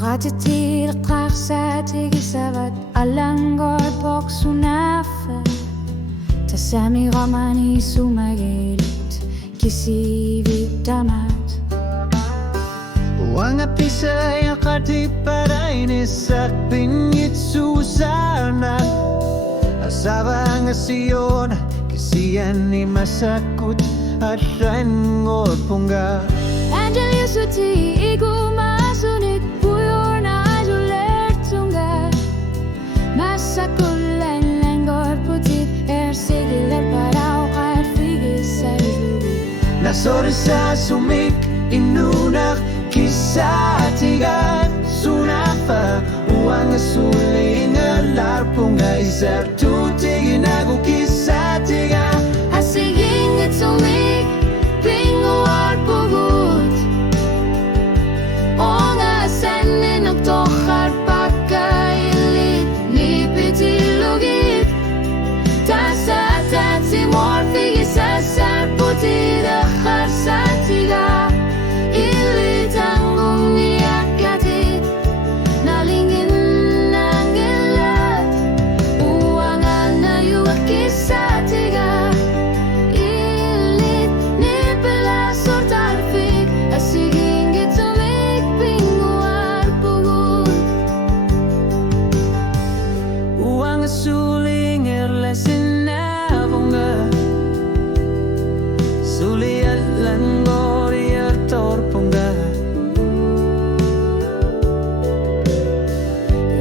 Rattetil krachsætige savat alangor boksunafa Tasami ramani sumagelit kisivi damat Wanga pisa yang kati parain isak pingit susana Asaba ngasion kisian ni masakut at rangor pungga Angel yusuti igu masunit puyor na ajuler tunga Masakulen lengor putit sigiler parau kar figis Nasori sa sumik inunak kisatigan Sunafa uang suling alar punga isar tutigin aku kisatigan Asiging sumik pingu arpugut Onga sanin og tokhar pakailit nipitilugit Tasa tatsi morfi isasar putida kharsatiga Ilit anggung niakatit nalingin nangilat Uangan na yuak kisatiga Ilit nipela sortarfik Asiging gitumik pinguar pugut Uang suling erlesin avonga Suliat langori torponga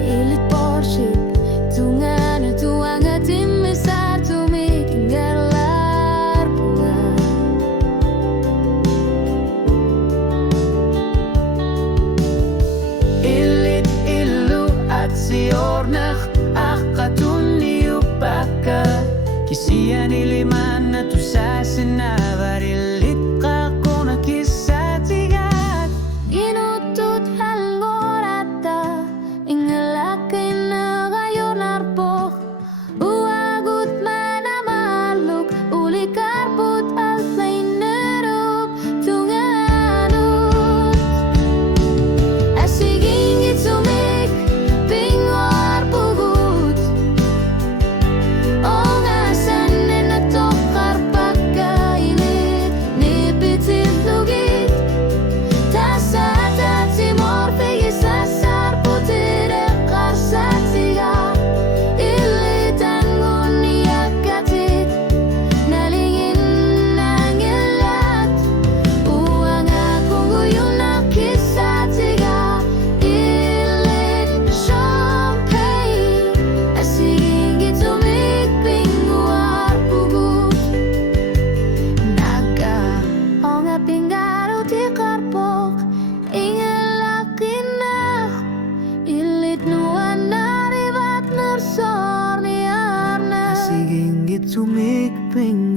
Ilit borship tungan tuanga timisar tumik ngerlar punga Ilit ilu at siornach akatun niupaka Kisian iliman na tusasin na varilit kakona kisatigat Inutut halgorata ingalakay na kayo narpok Uwagut man amaluk uli karput at may narup tunganut Asiging itumik pingwar pugut O nga sanin na tokar pagkailit nipitit lugit Tasa tatsi morfe isasar putire karsatiga Ilitan nguniakatit nalingin nangilat Uang akong guyunak kisatiga Ilit champagne Asiging gitumik pinguar pugut Naga o nga pinggaro ti karpok Ingalakin na Ilit nuan naribat narsor ni arna Siging gitumik ping